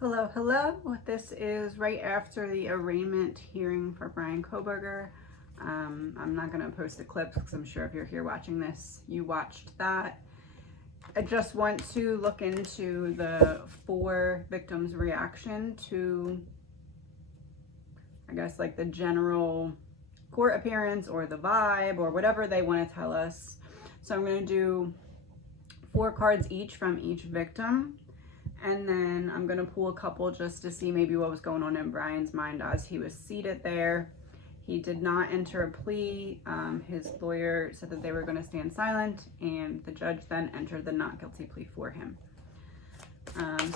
Hello, hello. This is right after the arraignment hearing for Bryan Kohberger. I'm not going to post the clips because I'm sure if you're here watching this, you watched that. I just want to look into the 4 victims' reaction to, I guess, like the general court appearance or the vibe or whatever they want to tell us. So I'm going to do 4 cards each from each victim. And then I'm going to pull a couple just to see maybe what was going on in Bryan's mind as he was seated there. He did not enter a plea. His lawyer said that they were going to stand silent, and the judge then entered the not guilty plea for him.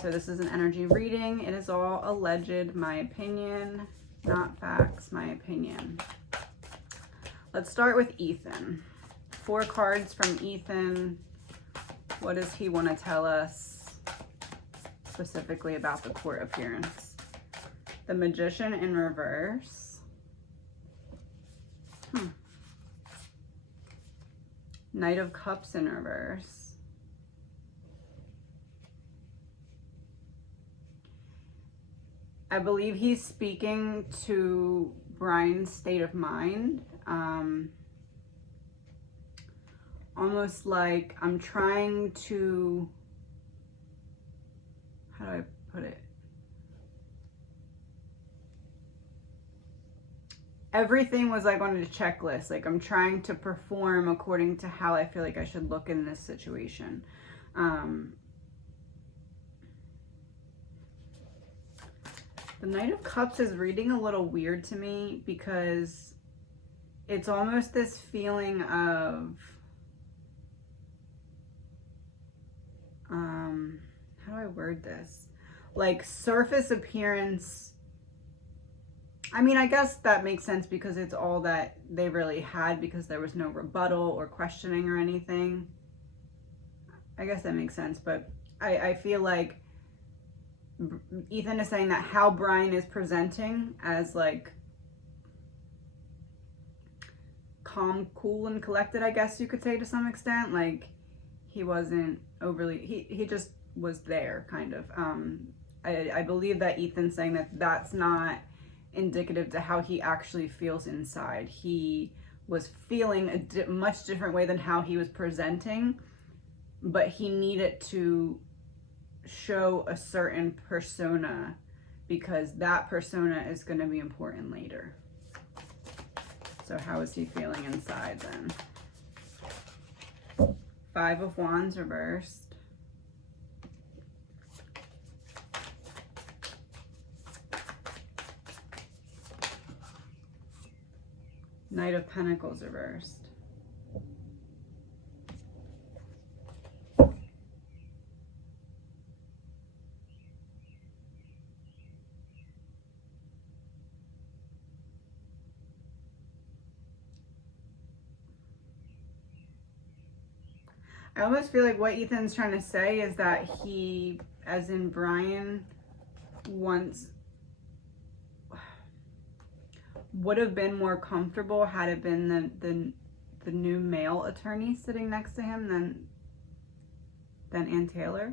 So this is an energy reading. It is all alleged, my opinion, not facts, my opinion. Let's start with Ethan. 4 cards from Ethan. What does he want to tell us specifically about the court appearance? The Magician in reverse. Knight of Cups in reverse. I believe he's speaking to Bryan's state of mind. Almost like I'm trying to, how do I put it? Everything was like on a checklist. Like I'm trying to perform according to how I feel like I should look in this situation. The Knight of Cups is reading a little weird to me because it's almost this feeling of, how do I word this? Like surface appearance. I mean, I guess that makes sense because it's all that they really had because there was no rebuttal or questioning or anything. I guess that makes sense, but I feel like Ethan is saying that how Bryan is presenting as like calm, cool, and collected, I guess you could say to some extent. Like he wasn't overly, he just was there kind of. I believe that Ethan's saying that that's not indicative to how he actually feels inside. He was feeling a much different way than how he was presenting, but he needed to show a certain persona because that persona is going to be important later. So how is he feeling inside then? 5 of Wands reversed. Knight of Pentacles reversed. I almost feel like what Ethan's trying to say is that he, as in Bryan, once would have been more comfortable had it been the new male attorney sitting next to him than Ann Taylor.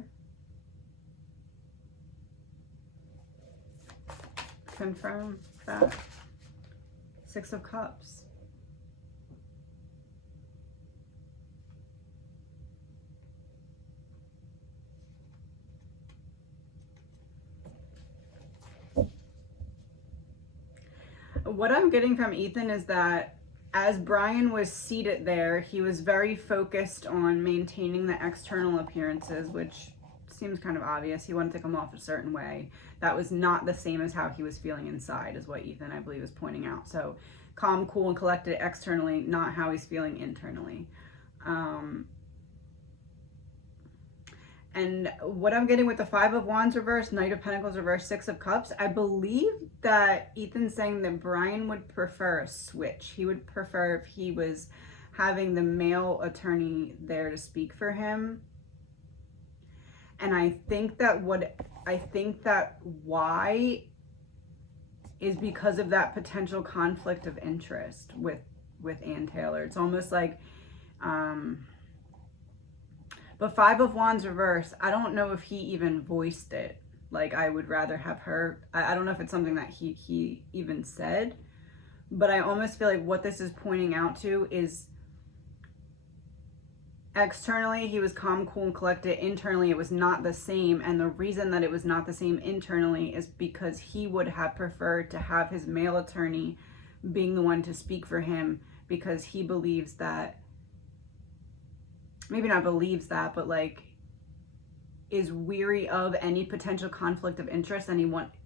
Confirm that. 6 of Cups. What I'm getting from Ethan is that as Bryan was seated there, he was very focused on maintaining the external appearances, which seems kind of obvious. He wanted to come off a certain way. That was not the same as how he was feeling inside, is what Ethan, I believe, is pointing out. So calm, cool, and collected externally, not how he's feeling internally. And what I'm getting with the 5 of Wands reverse, Knight of Pentacles reverse, 6 of Cups, I believe that Ethan's saying that Bryan would prefer a switch. He would prefer if he was having the male attorney there to speak for him. And I think that why is because of that potential conflict of interest with Ann Taylor. It's almost like, but 5 of Wands reverse, I don't know if he even voiced it. Like, I would rather have her. I don't know if it's something that he even said, but I almost feel like what this is pointing out to is externally he was calm, cool, and collected. Internally it was not the same, and the reason that it was not the same internally is because he would have preferred to have his male attorney being the one to speak for him, because he believes that, maybe not believes that, but like is weary of any potential conflict of interest, and he wants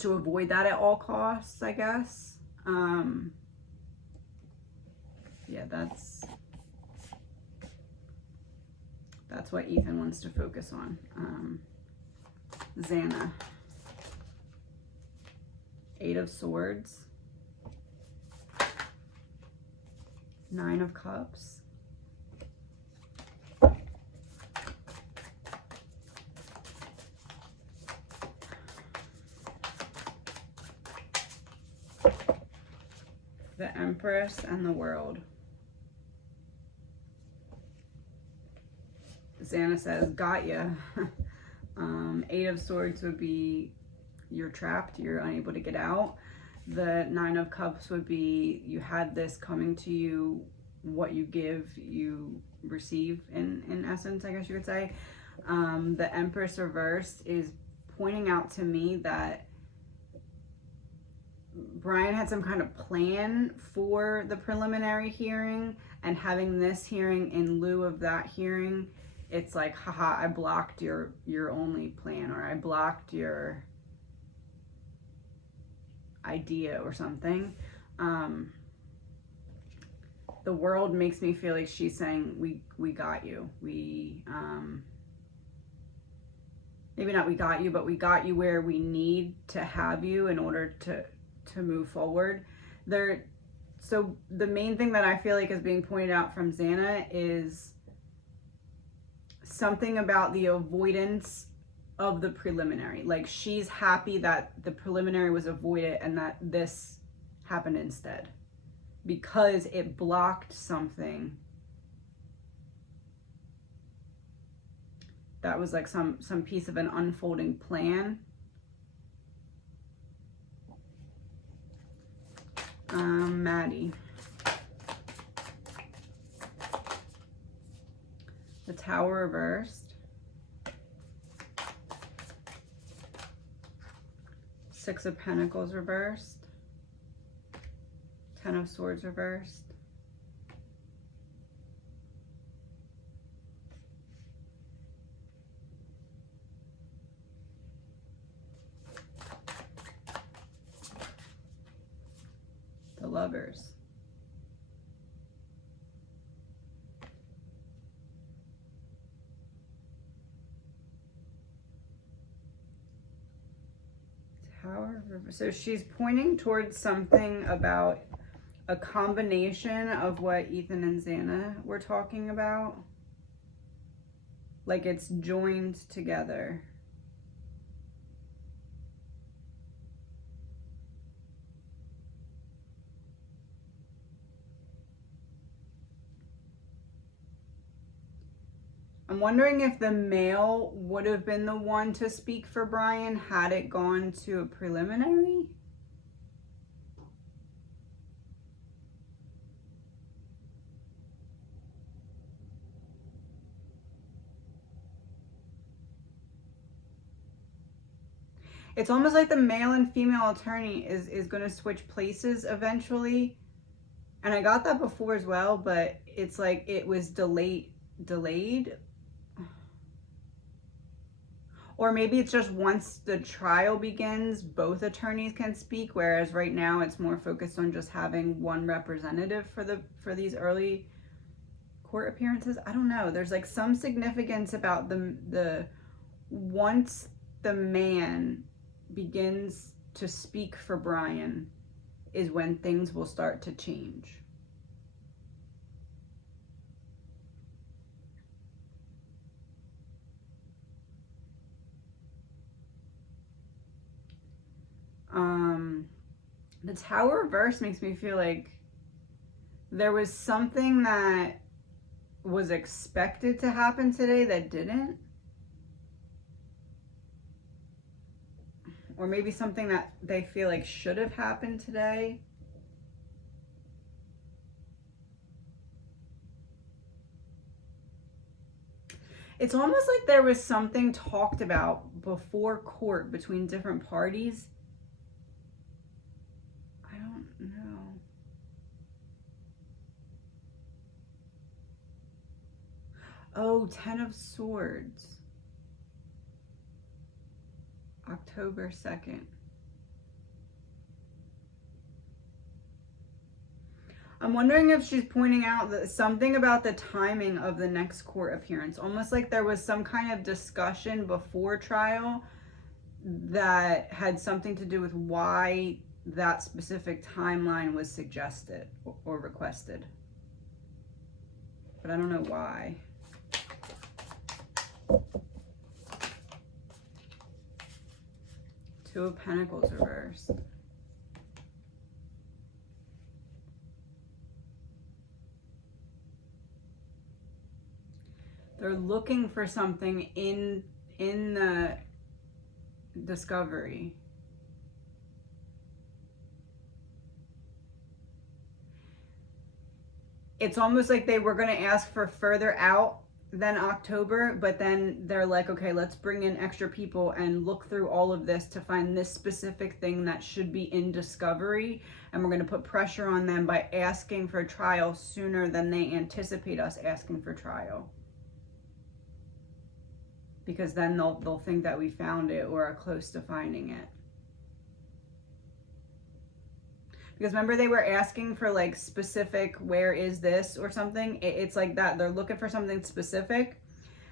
to avoid that at all costs, I guess. Yeah, that's what Ethan wants to focus on. Xana, 8 of Swords, 9 of Cups, the Empress, and the World. Xana says, got ya. 8 of Swords would be you're trapped, you're unable to get out. The 9 of Cups would be you had this coming to you, what you give, you receive, in essence, I guess you could say. The Empress reversed is pointing out to me that Bryan had some kind of plan for the preliminary hearing, and having this hearing in lieu of that hearing, it's like, haha, I blocked your only plan, or I blocked your idea or something. The World makes me feel like she's saying, we got you. We, maybe not we got you, but we got you where we need to have you in order to move forward. So the main thing that I feel like is being pointed out from Xana is something about the avoidance of the preliminary. Like, she's happy that the preliminary was avoided and that this happened instead, because it blocked something that was like some piece of an unfolding plan. Maddie, the Tower reversed, 6 of Pentacles reversed, 10 of Swords reversed, the Lovers, Tower reversed. So she's pointing towards something about a combination of what Ethan and Xana were talking about. Like, it's joined together. I'm wondering if the male would have been the one to speak for Bryan had it gone to a preliminary. It's almost like the male and female attorney is going to switch places eventually. And I got that before as well, but it's like it was delayed. Or maybe it's just once the trial begins, both attorneys can speak, whereas right now it's more focused on just having one representative for these early court appearances. I don't know. There's like some significance about the once the man begins to speak for Bryan is when things will start to change. The Tower reverse makes me feel like there was something that was expected to happen today that didn't. Or maybe something that they feel like should have happened today. It's almost like there was something talked about before court between different parties. I don't know. Oh, 10 of Swords. October 2nd. I'm wondering if she's pointing out that something about the timing of the next court appearance, almost like there was some kind of discussion before trial that had something to do with why that specific timeline was suggested or requested. But I don't know why. Two of Pentacles reverse. They're looking for something in the discovery. It's almost like they were going to ask for further out than October, but then they're like, okay, let's bring in extra people and look through all of this to find this specific thing that should be in discovery, and we're going to put pressure on them by asking for trial sooner than they anticipate us asking for trial. Because then they'll think that we found it or are close to finding it. Because remember, they were asking for like specific, where is this or something. It's like that. They're looking for something specific.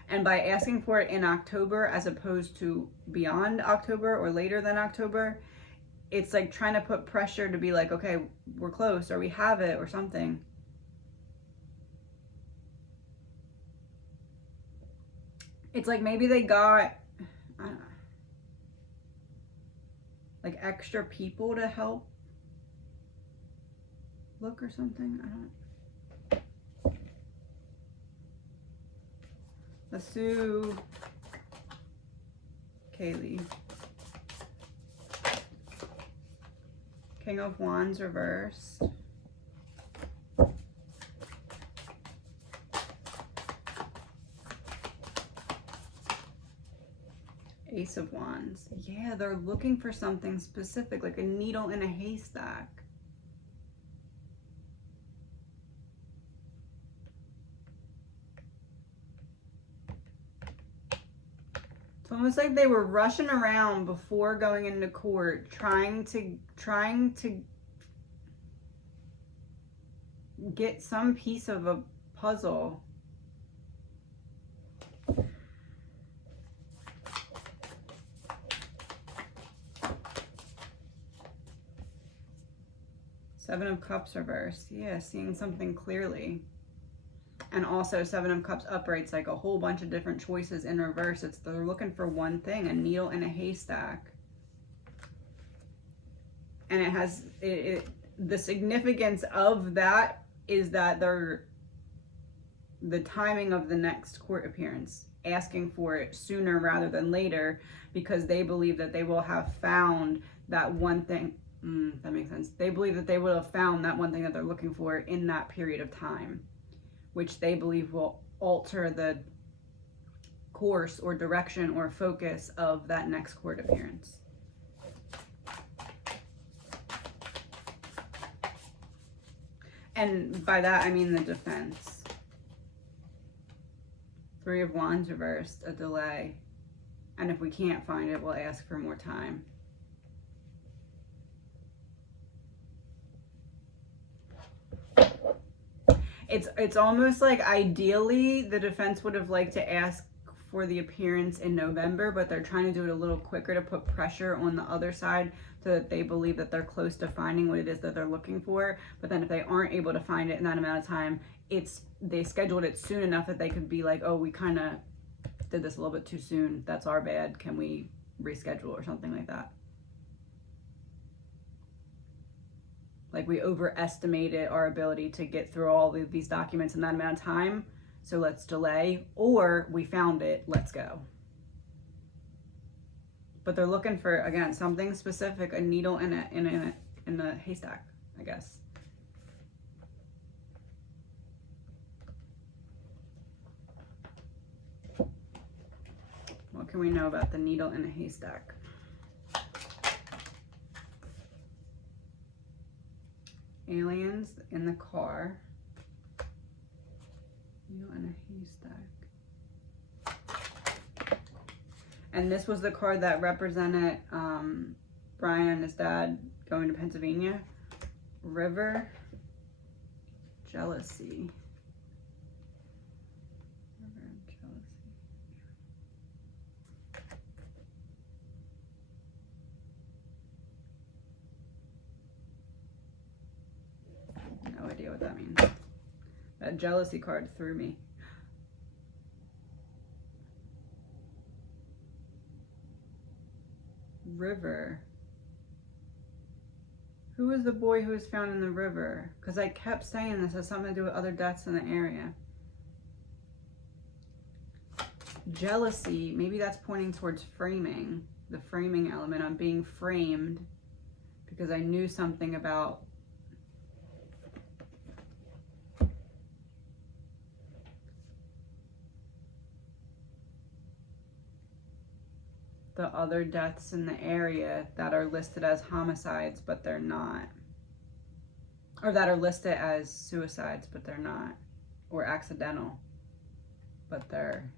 And by asking for it in October as opposed to beyond October or later than October, it's like trying to put pressure to be like, okay, we're close or we have it or something. It's like maybe they got, I don't know, like extra people to help look or something. I don't. Let's do Kaylee. King of Wands reversed. Ace of Wands. Yeah, they're looking for something specific, like a needle in a haystack. It's almost like they were rushing around before going into court, trying to get some piece of a puzzle. Seven of Cups reversed. Yeah, seeing something clearly. And also Seven of Cups upright's like a whole bunch of different choices in reverse. They're looking for one thing, a needle in a haystack. And it has the significance of that is that they're the timing of the next court appearance, asking for it sooner rather than later, because they believe that they will have found that one thing. That makes sense. They believe that they will have found that one thing that they're looking for in that period of time, which they believe will alter the course or direction or focus of that next court appearance. And by that, I mean the defense. Three of Wands reversed, a delay. And if we can't find it, we'll ask for more time. It's almost like ideally the defense would have liked to ask for the appearance in November, but they're trying to do it a little quicker to put pressure on the other side so that they believe that they're close to finding what it is that they're looking for. But then if they aren't able to find it in that amount of time, they scheduled it soon enough that they could be like, oh, we kind of did this a little bit too soon. That's our bad. Can we reschedule or something like that? Like we overestimated our ability to get through all of these documents in that amount of time. so let's delay, or we found it, let's go. But they're looking for, again, something specific, a needle in a haystack, I guess. What can we know about the needle in a haystack? Aliens in the car. Needle in a haystack. And this was the card that represented Bryan, his dad, going to Pennsylvania. River. Jealousy. River, jealousy. No idea what that means. That jealousy card threw me. River. Who was the boy who was found in the river? Because I kept saying this has something to do with other deaths in the area. Jealousy, maybe that's pointing towards framing, the framing element. I'm being framed because I knew something about the other deaths in the area that are listed as homicides, but they're not. Or that are listed as suicides, but they're not. Or accidental, but they're...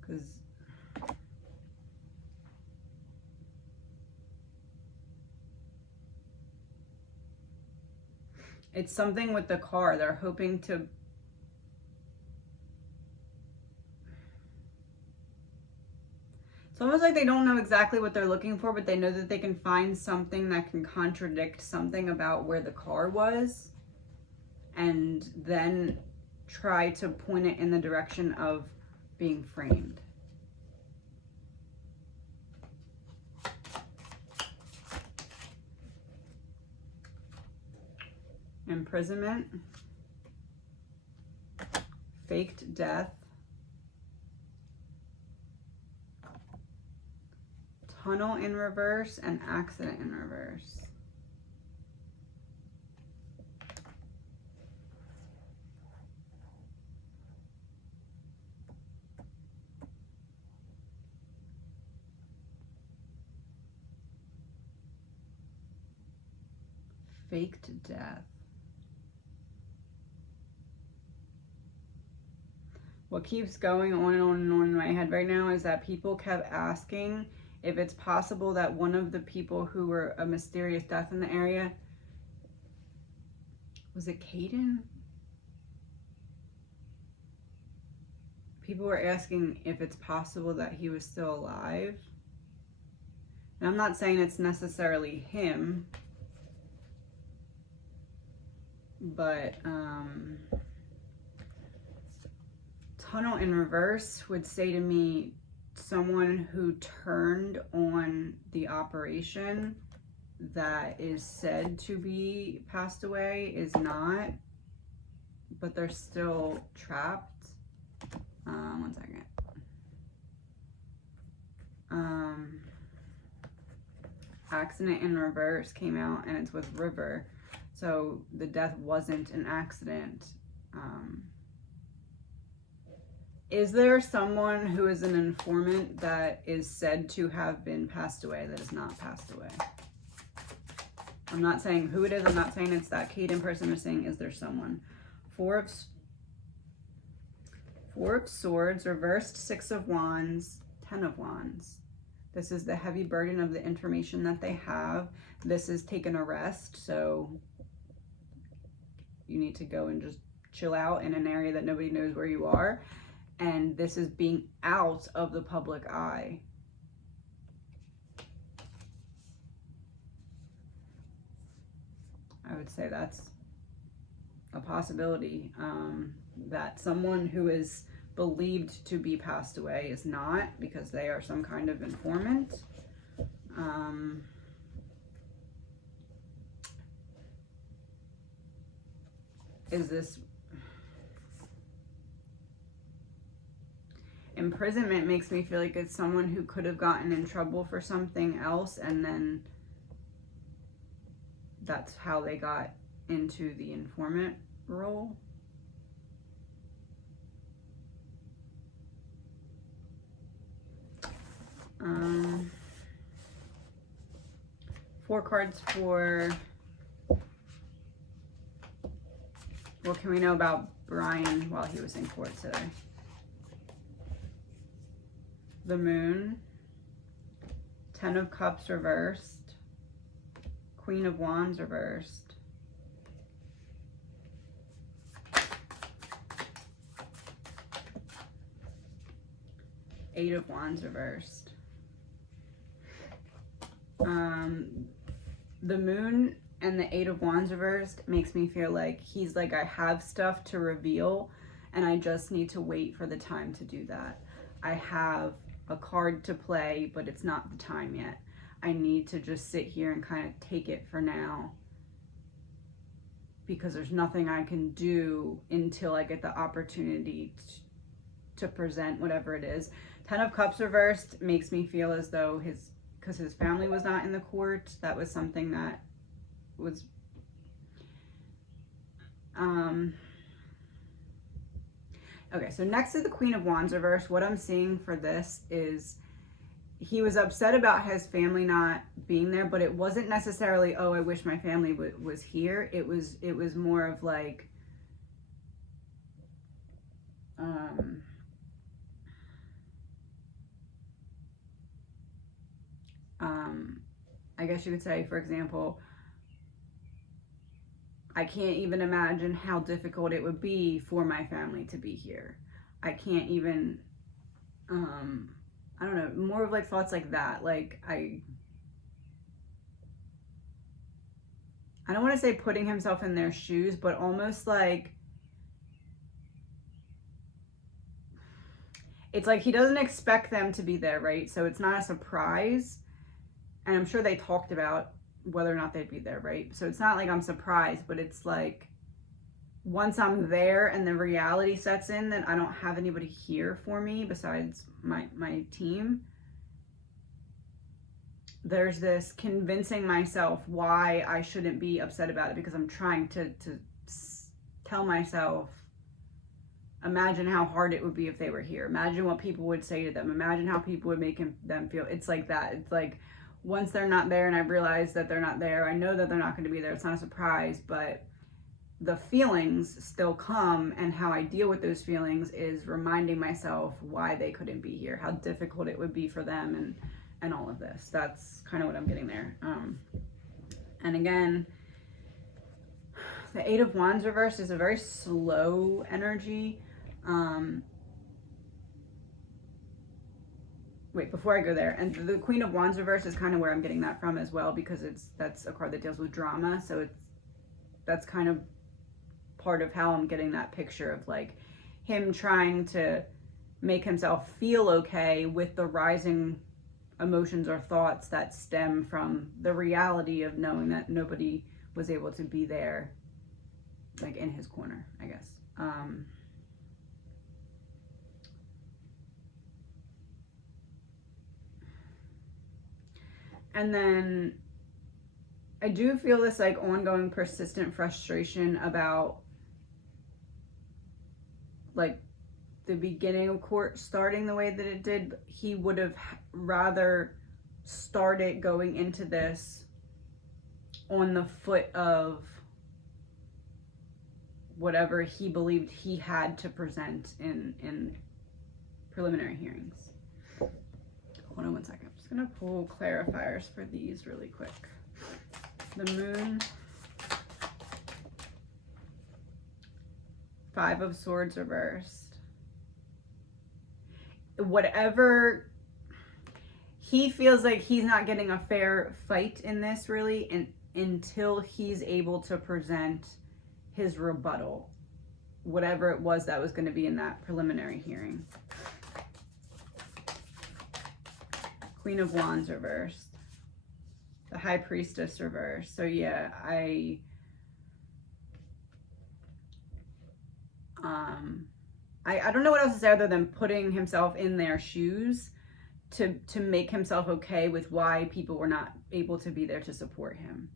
Because... it's something with the car. They're hoping to... It's almost like they don't know exactly what they're looking for, but they know that they can find something that can contradict something about where the car was, and then try to point it in the direction of being framed. Imprisonment, faked death, tunnel in reverse, and accident in reverse. Faked death. What keeps going on and on and on in my head right now is that people kept asking if it's possible that one of the people who were a mysterious death in the area, was it Caden? People were asking if it's possible that he was still alive. And I'm not saying it's necessarily him, but tunnel in reverse would say to me, someone who turned on the operation that is said to be passed away is not, but they're still trapped. One second. Accident in reverse came out, and it's with River. So the death wasn't an accident. Is there someone who is an informant that is said to have been passed away that is not passed away? I'm not saying who it is. I'm not saying it's that Caden person. I'm saying, is there someone? Four of Swords, reversed, 6 of Wands, 10 of Wands. This is the heavy burden of the information that they have. This is taking a rest, so you need to go and just chill out in an area that nobody knows where you are. And this is being out of the public eye. I would say that's a possibility, that someone who is believed to be passed away is not, because they are some kind of informant. is this imprisonment makes me feel like it's someone who could have gotten in trouble for something else, and then that's how they got into the informant role. Four cards for what can we know about Bryan while he was in court today? The Moon, Ten of Cups reversed, Queen of Wands reversed, Eight of Wands reversed. The Moon and the Eight of Wands reversed makes me feel like he's like, I have stuff to reveal and I just need to wait for the time to do that. I have a card to play, but it's not the time yet. I need to just sit here and kind of take it for now, because there's nothing I can do until I get the opportunity to present whatever it is. Ten of Cups reversed makes me feel as though because his family was not in the court, that was something that was okay. So next to the Queen of Wands reverse, what I'm seeing for this is he was upset about his family not being there, but it wasn't necessarily, oh, I wish my family was here. It was more of like I guess you could say, for example, I can't even imagine how difficult it would be for my family to be here. I can't even, I don't know, more of like thoughts like that. Like I don't want to say putting himself in their shoes, but almost like, it's like he doesn't expect them to be there, right? So it's not a surprise. And I'm sure they talked about whether or not they'd be there, right? So it's not like I'm surprised, but it's like once I'm there and the reality sets in that I don't have anybody here for me besides my team, there's this convincing myself why I shouldn't be upset about it, because I'm trying to tell myself, imagine how hard it would be if they were here. Imagine what people would say to them. Imagine how people would make them feel. It's like that. It's like once they're not there and I've realized that they're not there, I know that they're not going to be there. It's not a surprise, but the feelings still come, and how I deal with those feelings is reminding myself why they couldn't be here, how difficult it would be for them, and all of this. That's kind of what I'm getting there. And again, the Eight of Wands reversed is a very slow energy. Wait, before I go there, and the Queen of Wands reverse is kind of where I'm getting that from as well, because that's a card that deals with drama. So that's kind of part of how I'm getting that picture of like him trying to make himself feel okay with the rising emotions or thoughts that stem from the reality of knowing that nobody was able to be there, like in his corner, I guess. And then I do feel this like ongoing persistent frustration about like the beginning of court starting the way that it did. He would have rather started going into this on the foot of whatever he believed he had to present in preliminary hearings. Hold on one second. I'm just gonna pull clarifiers for these really quick. The Moon, Five of Swords reversed. Whatever, he feels like he's not getting a fair fight in this really, and until he's able to present his rebuttal, whatever it was that was going to be in that preliminary hearing. Queen of Wands reversed. The High Priestess reversed. So yeah, I don't know what else to say other than putting himself in their shoes to make himself okay with why people were not able to be there to support him.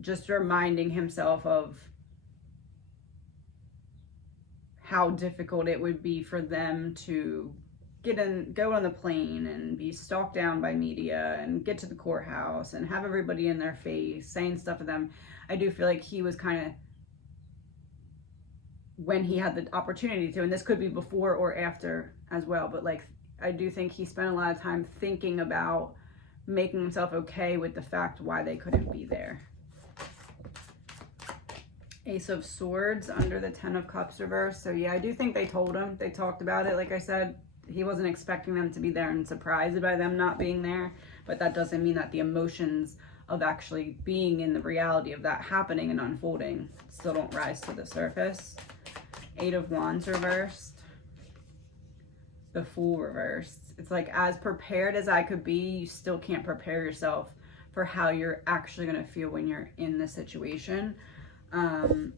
Just reminding himself of how difficult it would be for them to go on the plane and be stalked down by media and get to the courthouse and have everybody in their face saying stuff to them. I do feel like he was kind of, when he had the opportunity to, and this could be before or after as well, but like I do think he spent a lot of time thinking about making himself okay with the fact why they couldn't be there. Ace of Swords under the 10 of Cups reverse. So yeah, I do think they told him, they talked about it. Like I said, he wasn't expecting them to be there and surprised by them not being there, but that doesn't mean that the emotions of actually being in the reality of that happening and unfolding still don't rise to the surface. 8 of Wands reversed. The Fool reversed. It's like, as prepared as I could be, you still can't prepare yourself for how you're actually going to feel when you're in the situation. And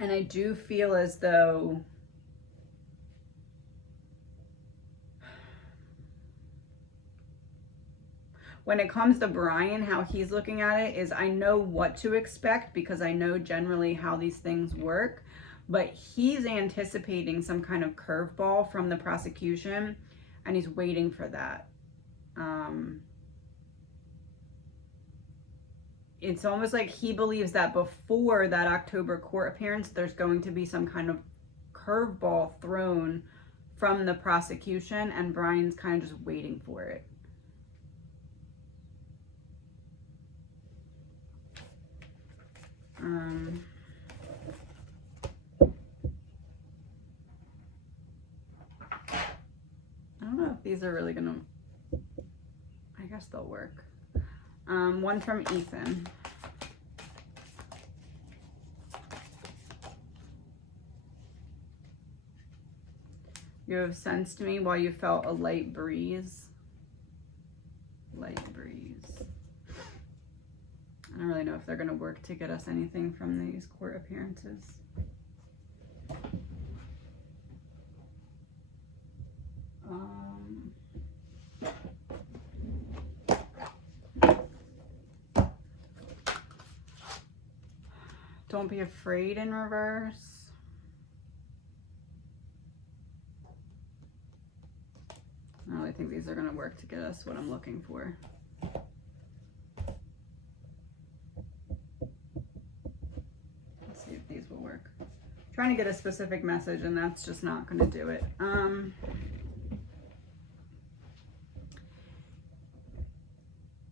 I do feel as though when it comes to Bryan, how he's looking at it is, I know what to expect because I know generally how these things work, but he's anticipating some kind of curveball from the prosecution and he's waiting for that. It's almost like he believes that before that October court appearance, there's going to be some kind of curveball thrown from the prosecution, and Bryan's kind of just waiting for it. I don't know if these are really gonna, I guess they'll work. One from Ethan. You have sensed me while you felt a light breeze. Light breeze. I don't really know if they're going to work to get us anything from these court appearances. Don't be afraid in reverse. I don't really think these are going to work to get us what I'm looking for. Let's see if these will work. I'm trying to get a specific message and that's just not going to do it.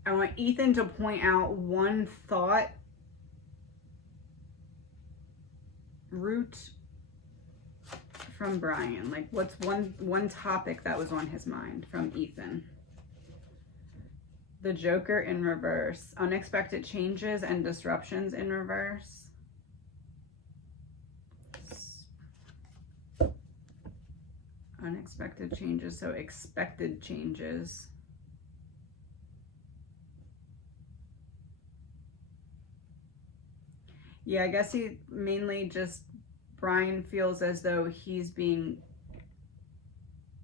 I want Ethan to point out one thought root from Bryan. Like, what's one topic that was on his mind from Ethan? The Joker in reverse. Unexpected changes and disruptions in reverse. Unexpected changes, so expected changes. Yeah, I guess he mainly just, Bryan feels as though he's being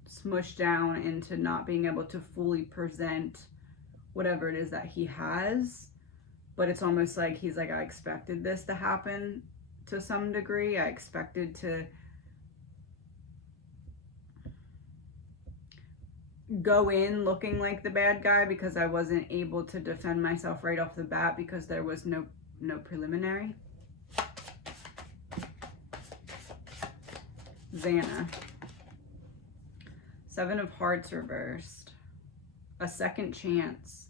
smushed down into not being able to fully present whatever it is that he has. But it's almost like he's like, I expected this to happen to some degree. I expected to go in looking like the bad guy because I wasn't able to defend myself right off the bat because there was no preliminary. Xana. 7 of Hearts reversed. A second chance.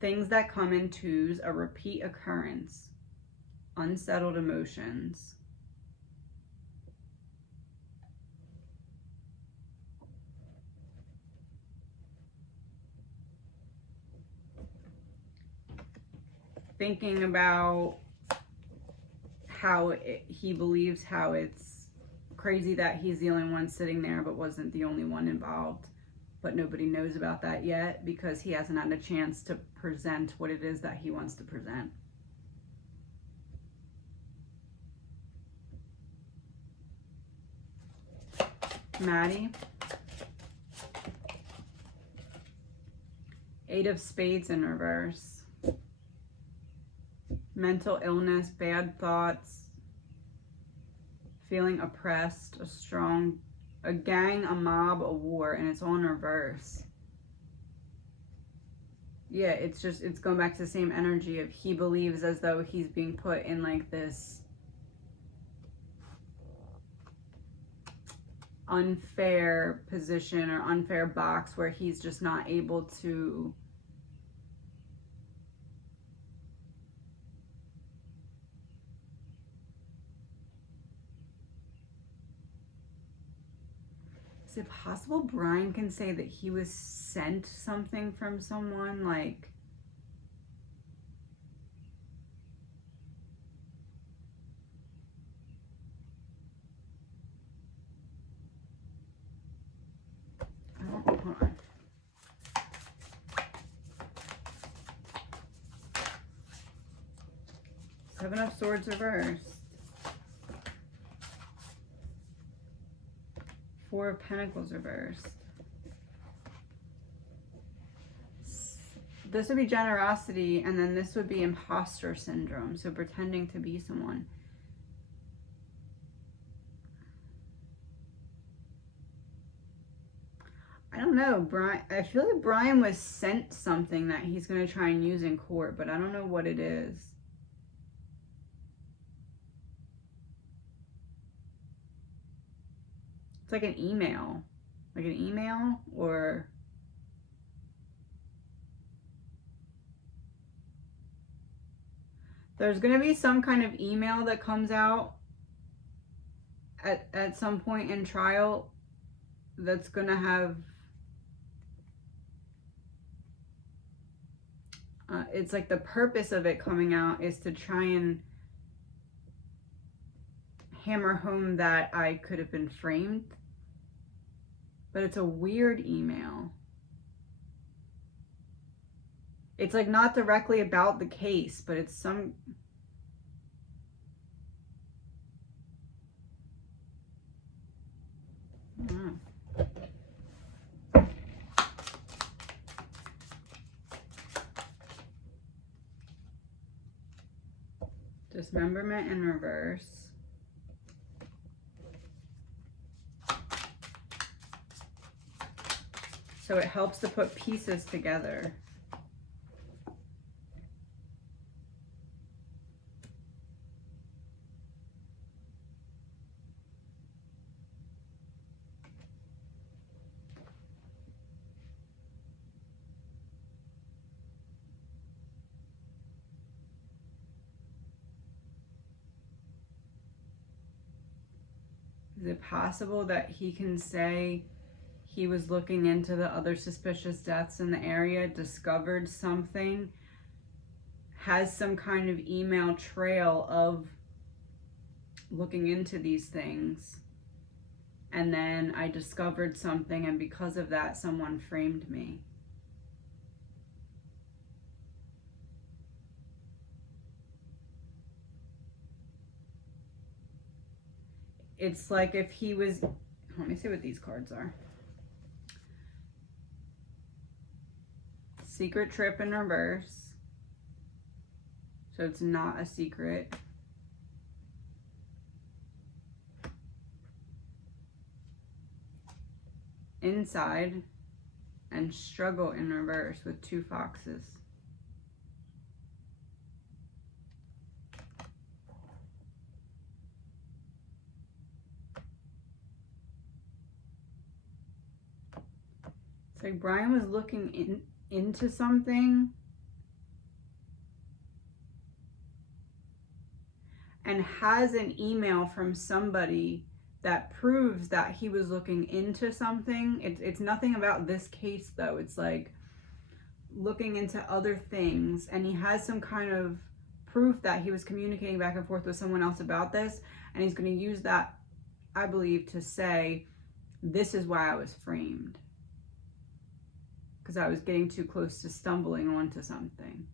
Things that come in twos, a repeat occurrence. Unsettled emotions. Thinking about how he believes how it's crazy that he's the only one sitting there but wasn't the only one involved, but nobody knows about that yet because he hasn't had a chance to present what it is that he wants to present. Maddie. Eight of Spades in reverse. Mental illness, bad thoughts, feeling oppressed, a gang, a mob, a war, and it's all in reverse. Yeah, it's going back to the same energy of he believes as though he's being put in like this unfair position or unfair box where he's just not able to Is it possible Bryan can say that he was sent something from someone? Like, oh, hold on. Seven of Swords reversed. Four of Pentacles reversed. This would be generosity, and then this would be imposter syndrome. So pretending to be someone. I don't know, Bryan. I feel like Bryan was sent something that he's going to try and use in court, but I don't know what it is. It's like an email. Like an email, or there's going to be some kind of email that comes out at some point in trial that's going to have it's like the purpose of it coming out is to try and hammer home that I could have been framed. But it's a weird email. It's like not directly about the case, but it's some... I don't know. Dismemberment in reverse. So it helps to put pieces together. Is it possible that he can say he was looking into the other suspicious deaths in the area, discovered something, has some kind of email trail of looking into these things, and then I discovered something, and because of that, someone framed me? It's like if he was... Let me see what these cards are. Secret trip in reverse. So it's not a secret. Inside. And struggle in reverse with two foxes. It's like Bryan was looking into something and has an email from somebody that proves that he was looking into something. It's nothing about this case though. It's like looking into other things, and he has some kind of proof that he was communicating back and forth with someone else about this, and he's going to use that, I believe, to say, this is why I was framed. Because I was getting too close to stumbling onto something.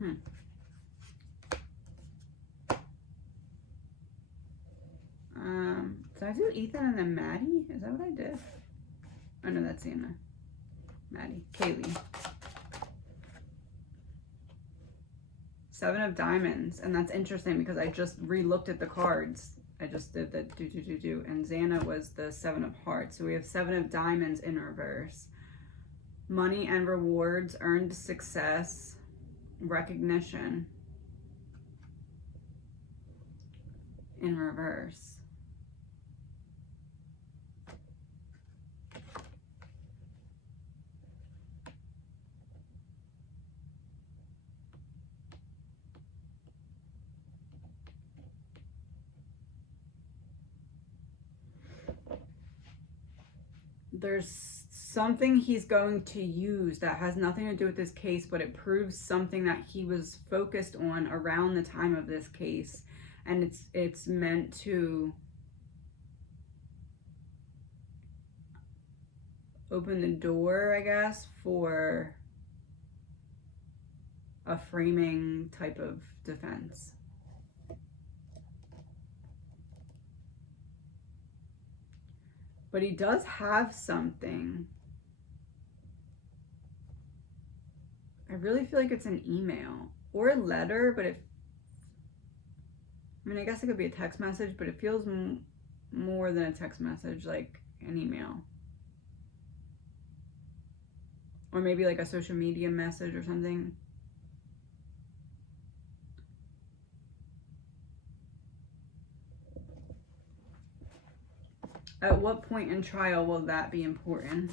Did I do Ethan and then Maddie? Is that what I did? Oh no, that's Sienna. Maddie. Kaylee. 7 of Diamonds. And that's interesting because I just re-looked at the cards. I just did the do. And Xana was the 7 of Hearts. So we have 7 of Diamonds in reverse. Money and rewards, earned success, recognition in reverse. There's something he's going to use that has nothing to do with this case, but it proves something that he was focused on around the time of this case. And it's meant to open the door, I guess, for a framing type of defense. But he does have something. I really feel like it's an email or a letter, but I mean, I guess it could be a text message, but it feels more than a text message, like an email. Or maybe like a social media message or something. At what point in trial will that be important?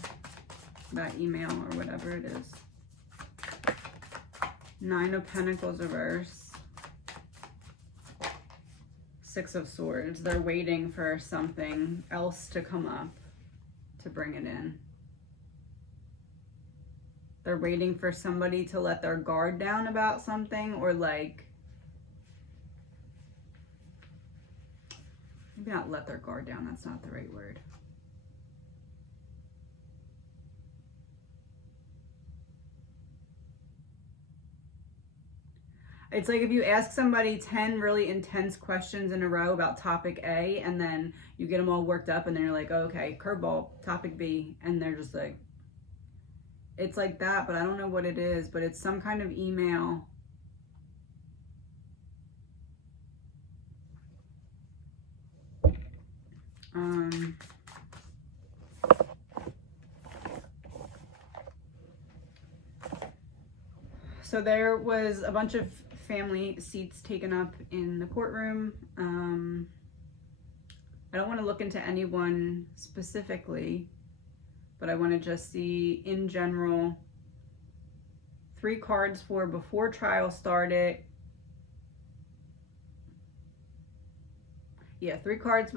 That email or whatever it is. 9 of Pentacles reverse. 6 of Swords. They're waiting for something else to come up to bring it in. They're waiting for somebody to let their guard down about something, or like, maybe not let their guard down, that's not the right word. It's like if you ask somebody 10 really intense questions in a row about topic A, and then you get them all worked up, and then you're like, oh, okay, curveball, topic B, and they're just like, it's like that, but I don't know what it is, but it's some kind of email. So there was a bunch of family seats taken up in the courtroom. I don't want to look into anyone specifically, but I want to just see in general 3 cards for before trial started. Yeah, 3 cards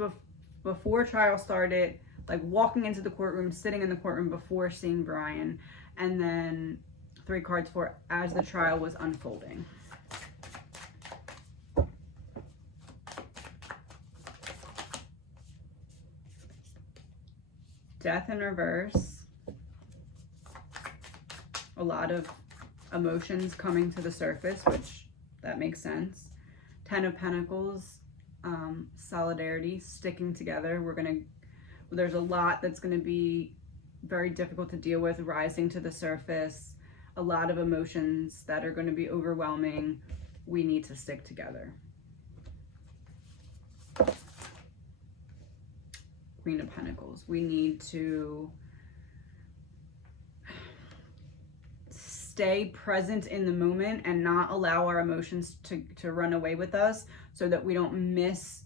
before trial started, like walking into the courtroom, sitting in the courtroom before seeing Bryan, and then 3 cards for as the trial was unfolding. Death in reverse. A lot of emotions coming to the surface, which that makes sense. 10 of Pentacles, solidarity, sticking together. There's a lot that's gonna be very difficult to deal with, rising to the surface. A lot of emotions that are gonna be overwhelming. We need to stick together. Queen of Pentacles. We need to stay present in the moment and not allow our emotions to run away with us, so that we don't miss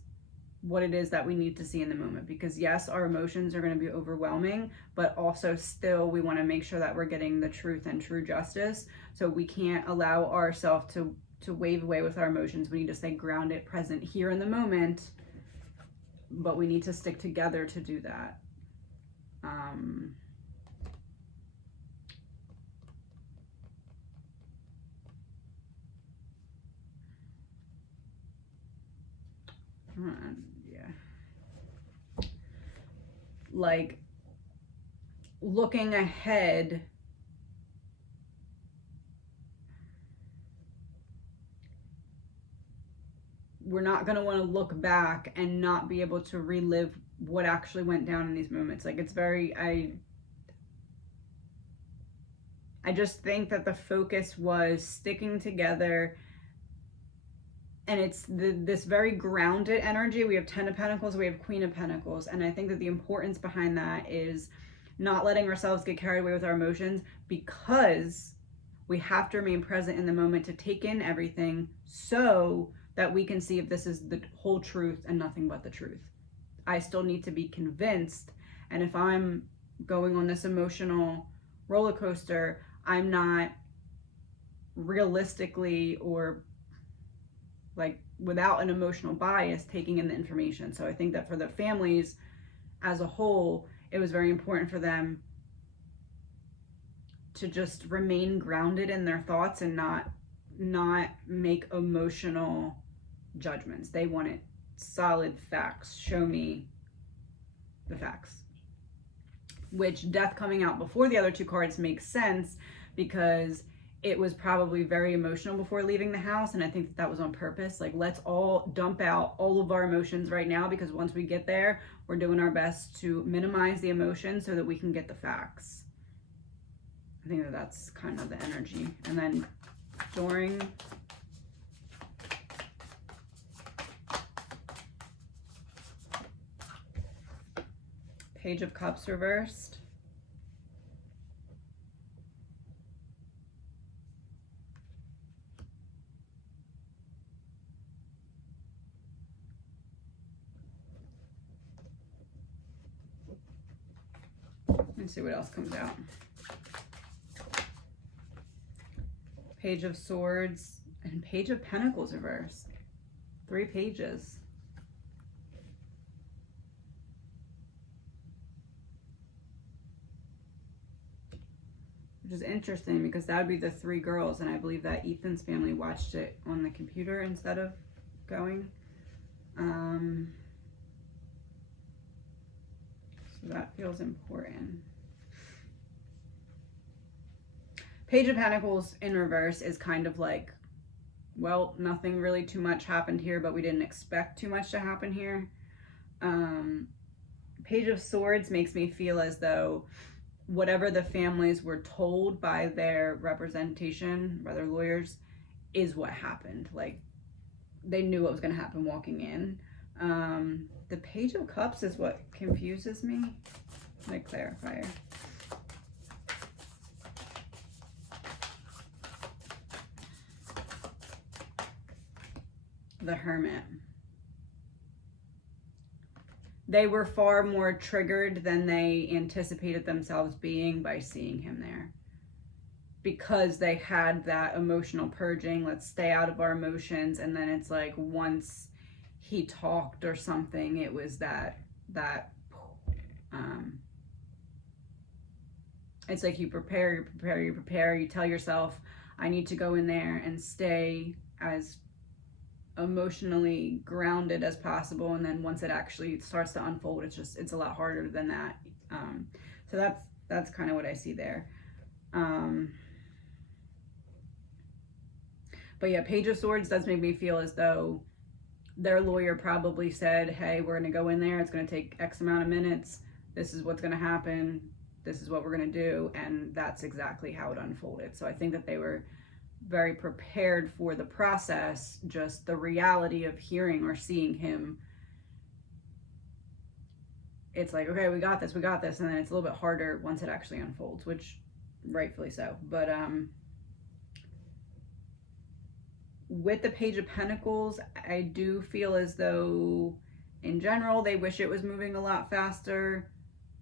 what it is that we need to see in the moment. Because yes, our emotions are going to be overwhelming, but also still we want to make sure that we're getting the truth and true justice. So we can't allow ourselves to wave away with our emotions. We need to stay grounded, present here in the moment, but we need to stick together to do that. Yeah. Like looking ahead, we're not going to want to look back and not be able to relive what actually went down in these moments. Like, it's very, I just think that the focus was sticking together, and it's this very grounded energy. We have 10 of Pentacles, we have Queen of Pentacles, and I think that the importance behind that is not letting ourselves get carried away with our emotions, because we have to remain present in the moment to take in everything so that we can see if this is the whole truth and nothing but the truth. I still need to be convinced, and if I'm going on this emotional roller coaster, I'm not realistically or like without an emotional bias taking in the information. So I think that for the families as a whole, it was very important for them to just remain grounded in their thoughts and not make emotional judgments. They wanted solid facts. Show me the facts. Which Death coming out before the other two cards makes sense, because it was probably very emotional before leaving the house, and I think that was on purpose. Like, let's all dump out all of our emotions right now, because once we get there, we're doing our best to minimize the emotion so that we can get the facts. I think that that's kind of the energy. And then during Page of Cups reversed. Let's see what else comes out. Page of Swords and Page of Pentacles reversed. 3 pages. Which is interesting, because that would be the 3 girls, and I believe that Ethan's family watched it on the computer instead of going. So that feels important. Page of Pentacles in reverse is kind of like, well, nothing really too much happened here, but we didn't expect too much to happen here. Page of Swords makes me feel as though whatever the families were told by their representation, by their lawyers, is what happened. Like, they knew what was going to happen walking in. The Page of Cups is what confuses me. The clarifier. The Hermit. They were far more triggered than they anticipated themselves being by seeing him there, because they had that emotional purging. Let's stay out of our emotions. And then it's like, once he talked or something, it was that it's like you prepare, you tell yourself, I need to go in there and stay as emotionally grounded as possible, and then once it actually starts to unfold, it's a lot harder than that. So that's kind of what I see there. But yeah, Page of Swords does make me feel as though their lawyer probably said, hey, we're going to go in there, it's going to take X amount of minutes, this is what's going to happen, this is what we're going to do, and that's exactly how it unfolded. So I think that they were very prepared for the process. Just the reality of hearing or seeing him, it's like, okay, we got this, and then it's a little bit harder once it actually unfolds, which rightfully so. But with the Page of Pentacles, I do feel as though in general they wish it was moving a lot faster,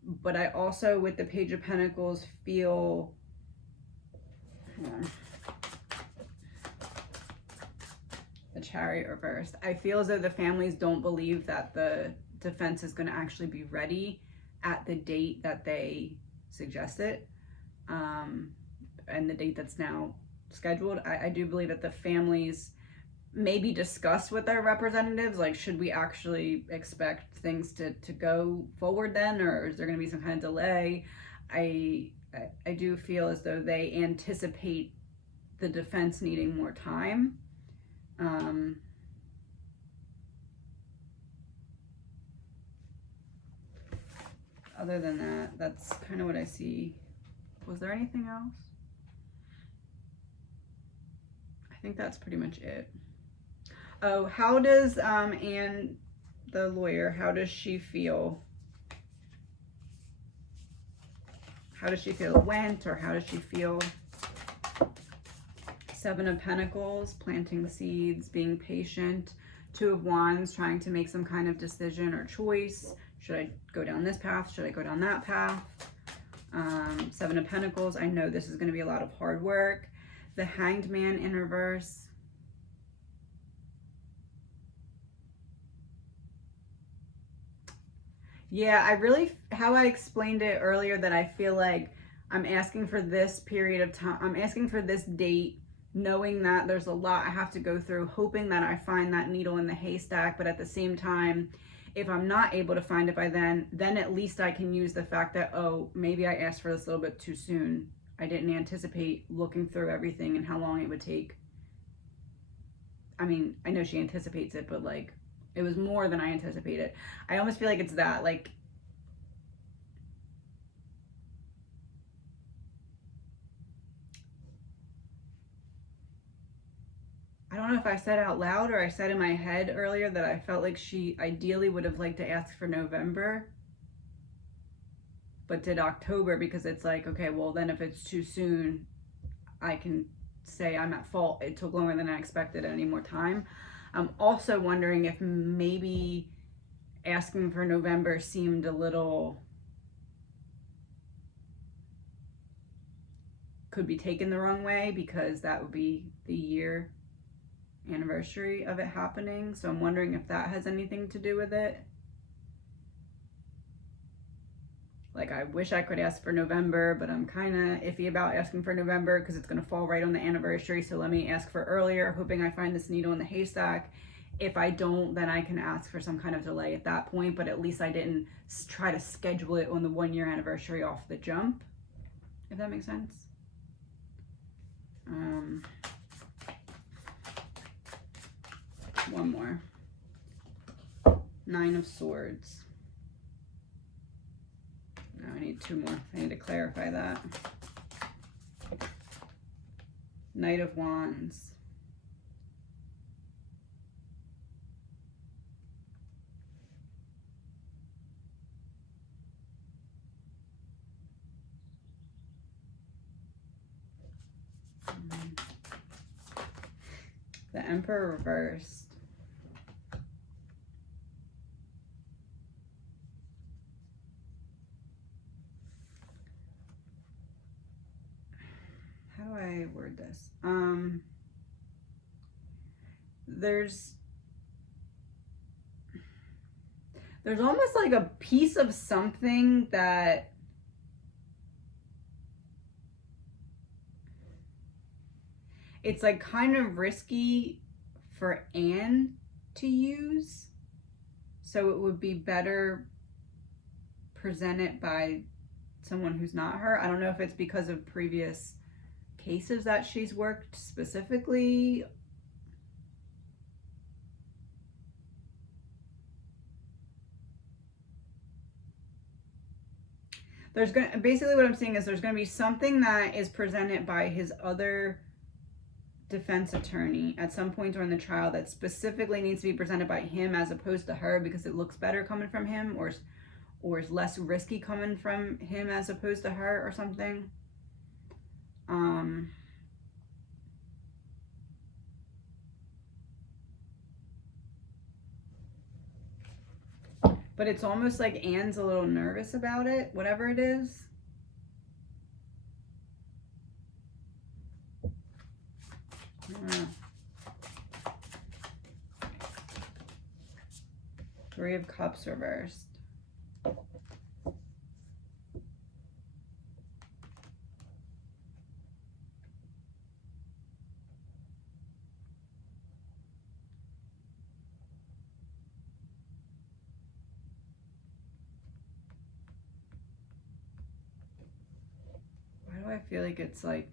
but I also, with the Page of Pentacles, feel the Chariot reversed. I feel as though the families don't believe that the defense is going to actually be ready at the date that they suggested, and the date that's now scheduled. I do believe that the families maybe discuss with their representatives, like, should we actually expect things to go forward then, or is there going to be some kind of delay? I do feel as though they anticipate the defense needing more time. other than that, that's kind of what I see. Was there anything else? I think that's pretty much it. Oh, how does Anne, the lawyer, how does she feel? How does she feel it went, or how does she feel? Seven of Pentacles, planting seeds, being patient. Two of Wands, trying to make some kind of decision or choice. Should I go down this path? Should I go down that path? Seven of Pentacles, I know this is going to be a lot of hard work. The Hanged Man in reverse. Yeah, I really, how I explained it earlier, that I feel like I'm asking for this period of time. I'm asking for this date, knowing that there's a lot I have to go through, hoping that I find that needle in the haystack. But at the same time, if I'm not able to find it by then at least I can use the fact that, oh, maybe I asked for this a little bit too soon. I didn't anticipate looking through everything and how long it would take. I mean, I know she anticipates it, but like, it was more than I anticipated. I almost feel like it's that, like, I don't know if I said out loud or I said in my head earlier that I felt like she ideally would have liked to ask for November, but did October, because it's like, okay, well then if it's too soon, I can say I'm at fault. It took longer than I expected. Any more time. I'm also wondering if maybe asking for November seemed a little, could be taken the wrong way, because that would be the year anniversary of it happening. So I'm wondering if that has anything to do with it. Like, I wish I could ask for November, but I'm kind of iffy about asking for November because it's going to fall right on the anniversary. So let me ask for earlier, hoping I find this needle in the haystack. If I don't, then I can ask for some kind of delay at that point, but at least I didn't try to schedule it on the 1 year anniversary off the jump, if that makes sense. One more. Nine of Swords. No, I need two more. I need to clarify that. Knight of Wands. The Emperor reversed. How do I word this? There's almost like a piece of something that it's like kind of risky for Anne to use. So it would be better presented by someone who's not her. I don't know if it's because of previous cases that she's worked specifically. Basically what I'm saying is there's gonna be something that is presented by his other defense attorney at some point during the trial that specifically needs to be presented by him as opposed to her, because it looks better coming from him, or is less risky coming from him as opposed to her, or something. But it's almost like Anne's a little nervous about it, whatever it is. I don't know. Three of Cups reversed. I feel like it's like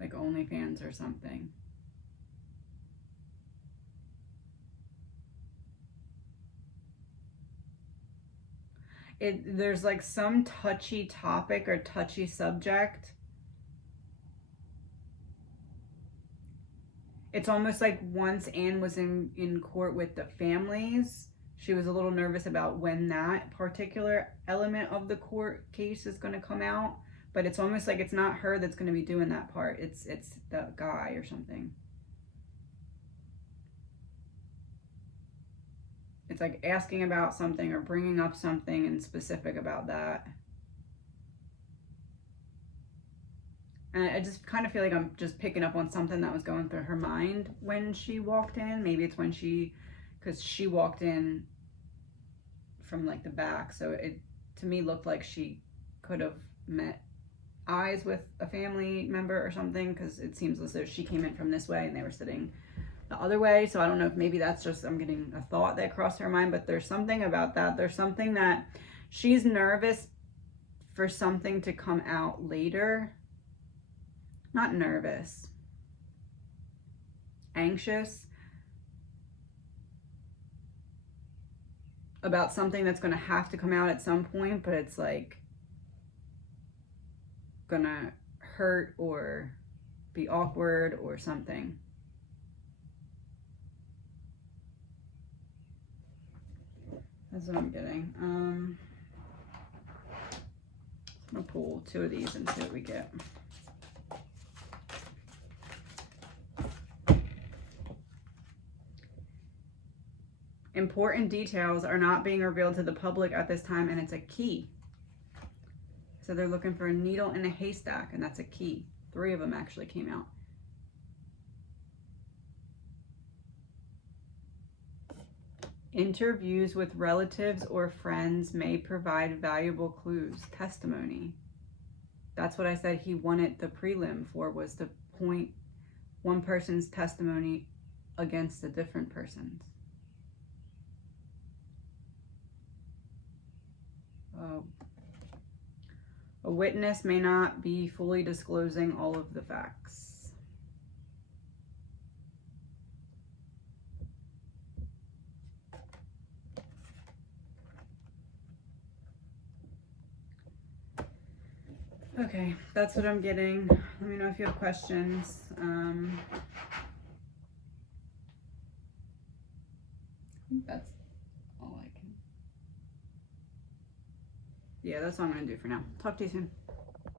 OnlyFans or something. there's like some touchy topic or touchy subject. It's almost like once Anne was in court with the families, she was a little nervous about when that particular element of the court case is going to come out. But it's almost like it's not her that's going to be doing that part. It's the guy or something. It's like asking about something or bringing up something and specific about that. And I just kind of feel like I'm just picking up on something that was going through her mind when she walked in. Maybe it's when because she walked in from like the back. So it, to me, looked like she could have met eyes with a family member or something, because it seems as though she came in from this way and they were sitting the other way. So I don't know if maybe that's just, I'm getting a thought that crossed her mind, but there's something about that. There's something that she's nervous for something to come out later. Not nervous, anxious about something that's going to have to come out at some point, but it's like gonna hurt or be awkward or something. That's what I'm getting. I'm gonna pull 2 of these and see what we get. Important details are not being revealed to the public at this time, and it's a key. So they're looking for a needle in a haystack, and that's a key. 3 of them actually came out. Interviews with relatives or friends may provide valuable clues. Testimony. That's what I said he wanted the prelim for, was to point one person's testimony against a different person's. A witness may not be fully disclosing all of the facts. Okay, that's what I'm getting. Let me know if you have questions. I think that's all I can. Yeah, that's all I'm going to do for now. Talk to you soon.